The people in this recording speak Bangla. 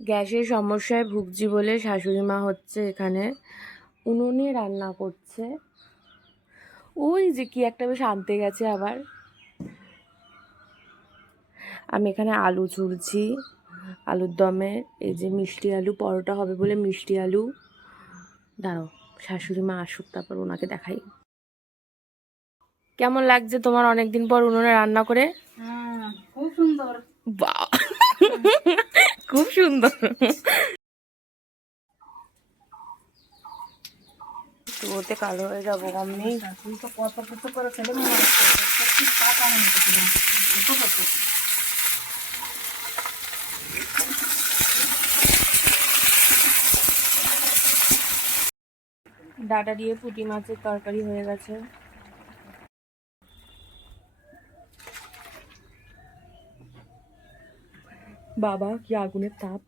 গ্যাসের সমস্যায় ভুগছি বলে শাশুড়ি মা হচ্ছে এখানে উনুনে রান্না করছে। ওই যে কি একটা বেশ আনতে গেছে আবার। আমি এখানে আলু ছুলছি আলুর দমে। এই যে মিষ্টি আলু, পরোটা হবে বলে মিষ্টি আলু। দাঁড়াও শাশুড়ি মা আসুক তারপর ওনাকে দেখাই। কেমন লাগছে তোমার অনেকদিন পর উনুনে রান্না করে? খুব সুন্দর। বাহ, খুব সুন্দর। ওতে কালো হয়ে যাবো কম নেই। তুই তো কত কিছু করে ছেলে মনে হচ্ছে টাকা মনে করছিলাম। ডাটা দিয়ে পুঁটি মাছের তরকারি হয়ে গেছে। বাবা কি আগুনের তাপ।